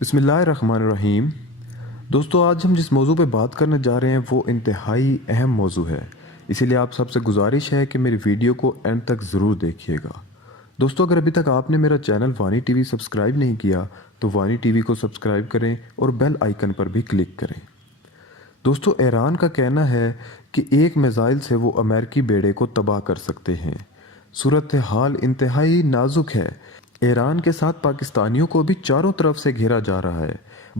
بسم اللہ الرحمن الرحیم۔ دوستو، آج ہم جس موضوع پہ بات کرنے جا رہے ہیں وہ انتہائی اہم موضوع ہے، اسی لیے آپ سب سے گزارش ہے کہ میری ویڈیو کو اینڈ تک ضرور دیکھیے گا۔ دوستو، اگر ابھی تک آپ نے میرا چینل وانی ٹی وی سبسکرائب نہیں کیا تو وانی ٹی وی کو سبسکرائب کریں اور بیل آئیکن پر بھی کلک کریں۔ دوستو، ایران کا کہنا ہے کہ ایک میزائل سے وہ امریکی بیڑے کو تباہ کر سکتے ہیں۔ صورتحال انتہائی نازک ہے۔ ایران کے ساتھ پاکستانیوں کو بھی چاروں طرف سے گھیرا جا رہا ہے۔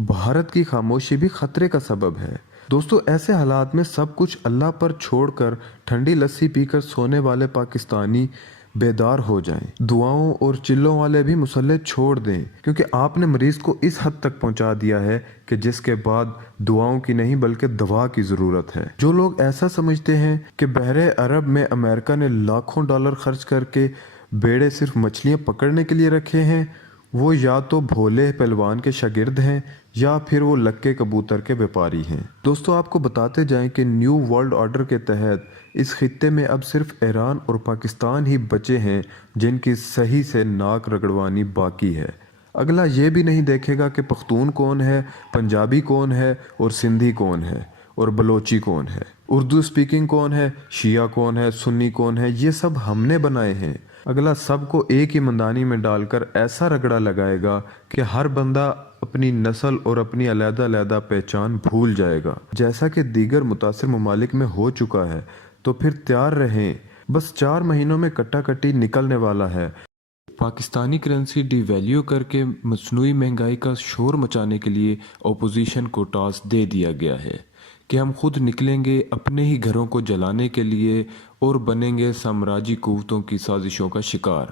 بھارت کی خاموشی بھی خطرے کا سبب ہے۔ دوستو، ایسے حالات میں سب کچھ اللہ پر چھوڑ کر ٹھنڈی لسی پی کر سونے والے پاکستانی بیدار ہو جائیں۔ دعاؤں اور چلوں والے بھی مسلح چھوڑ دیں، کیونکہ آپ نے مریض کو اس حد تک پہنچا دیا ہے کہ جس کے بعد دعاؤں کی نہیں بلکہ دوا کی ضرورت ہے۔ جو لوگ ایسا سمجھتے ہیں کہ بحر عرب میں امریکہ نے لاکھوں ڈالر خرچ کر کے بیڑے صرف مچھلیاں پکڑنے کے لیے رکھے ہیں، وہ یا تو بھولے پہلوان کے شاگرد ہیں یا پھر وہ لکے کبوتر کے بیپاری ہیں۔ دوستو، آپ کو بتاتے جائیں کہ نیو ورلڈ آرڈر کے تحت اس خطے میں اب صرف ایران اور پاکستان ہی بچے ہیں جن کی صحیح سے ناک رگڑوانی باقی ہے۔ اگلا یہ بھی نہیں دیکھے گا کہ پختون کون ہے، پنجابی کون ہے اور سندھی کون ہے اور بلوچی کون ہے، اردو سپیکنگ کون ہے، شیعہ کون ہے، سنی کون ہے۔ یہ سب ہم نے بنائے ہیں۔ اگلا سب کو ایک ہی مندانی میں ڈال کر ایسا رگڑا لگائے گا کہ ہر بندہ اپنی نسل اور اپنی علیحدہ علیحدہ پہچان بھول جائے گا، جیسا کہ دیگر متاثر ممالک میں ہو چکا ہے۔ تو پھر تیار رہیں، بس 4 مہینوں میں کٹا کٹی نکلنے والا ہے۔ پاکستانی کرنسی ڈی ویلیو کر کے مصنوعی مہنگائی کا شور مچانے کے لیے اپوزیشن کو ٹاسک دے دیا گیا ہے کہ ہم خود نکلیں گے اپنے ہی گھروں کو جلانے کے لیے اور بنیں گے سامراجی قوتوں کی سازشوں کا شکار،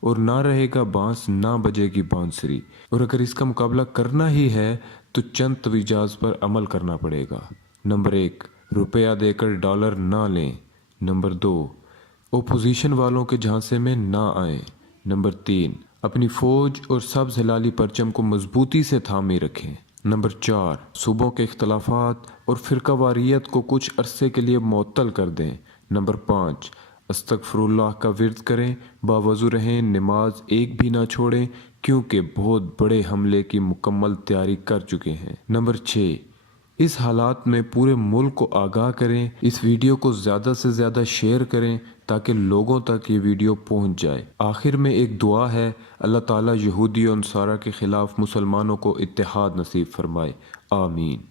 اور نہ رہے گا بانس نہ بجے گی بانسری، اور اگر اس کا مقابلہ کرنا ہی ہے تو چند تویجات پر عمل کرنا پڑے گا۔ نمبر 1، روپیہ دے کر ڈالر نہ لیں۔ نمبر 2، اپوزیشن والوں کے جھانسے میں نہ آئیں۔ نمبر 3، اپنی فوج اور سبز ہلالی پرچم کو مضبوطی سے تھامے رکھیں۔ نمبر 4، صوبوں کے اختلافات اور فرقہ واریت کو کچھ عرصے کے لیے معطل کر دیں۔ نمبر 5، استغفر اللہ کا ورد کریں، باوضو رہیں، نماز ایک بھی نہ چھوڑیں، کیونکہ بہت بڑے حملے کی مکمل تیاری کر چکے ہیں۔ نمبر 6، اس حالات میں پورے ملک کو آگاہ کریں، اس ویڈیو کو زیادہ سے زیادہ شیئر کریں تاکہ لوگوں تک یہ ویڈیو پہنچ جائے۔ آخر میں ایک دعا ہے، اللہ تعالیٰ یہودی و نصارہ کے خلاف مسلمانوں کو اتحاد نصیب فرمائے، آمین۔